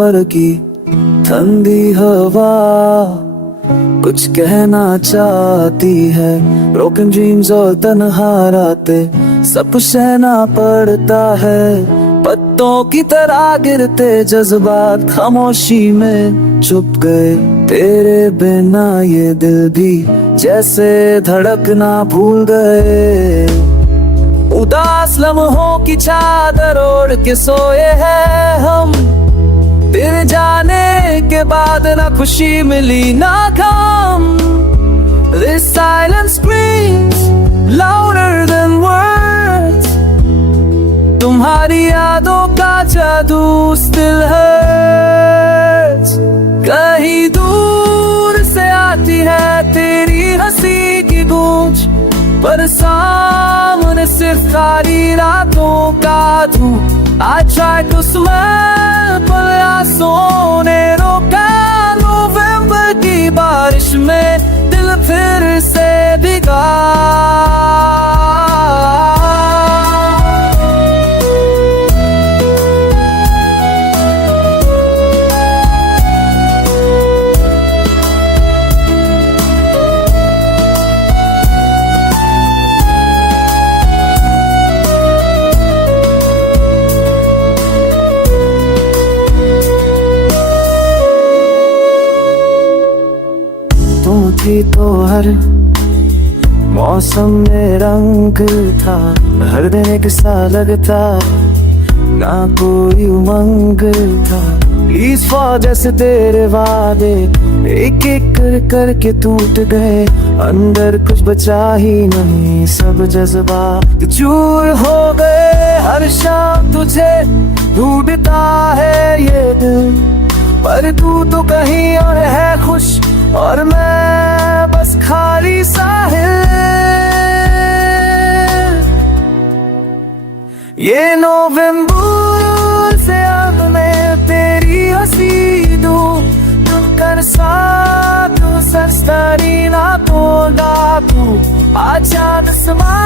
नवंबर की ठंडी हवा कुछ कहना चाहती है। ब्रोकन ड्रीम्स और तन्हा रातें सब सहना पड़ता है। पत्तों की तरह गिरते जज्बात खामोशी में छुप गए। तेरे बिना ये दिल भी जैसे धड़कना भूल गए। उदास लम्हों की चादर ओढ़ के सोए हैं हम। तेरे जाने के बाद ना खुशी मिली ना गम। This silence screams louder than words। तुम्हारी यादों का जादू still hurts। कहीं दूर से आती है तेरी हंसी की गूंज, पर सामने सिर्फ खाली रातों का धूप। I tried to smile पर आंसुओं ने रोका। नवंबर की बारिश में दिल फिर से भीगा। तुम थी तो हर मौसम में रंग था। हर दिन एक सा लगता ना कोई उमंग था। प्लीज फॉर जैसे तेरे वादे एक एक करके टूट गए। अंदर कुछ बचा ही नहीं, सब जज्बात चूर हो गए। हर शाम तुझे ढूंढता है ये दिल, पर तू तो कहीं और है खुश और मैं बस खाली साहिल। ये नवंबर से अब मैं तेरी हंसी दूं। तुम कर साथ सरसरी ना तो तू आचान समा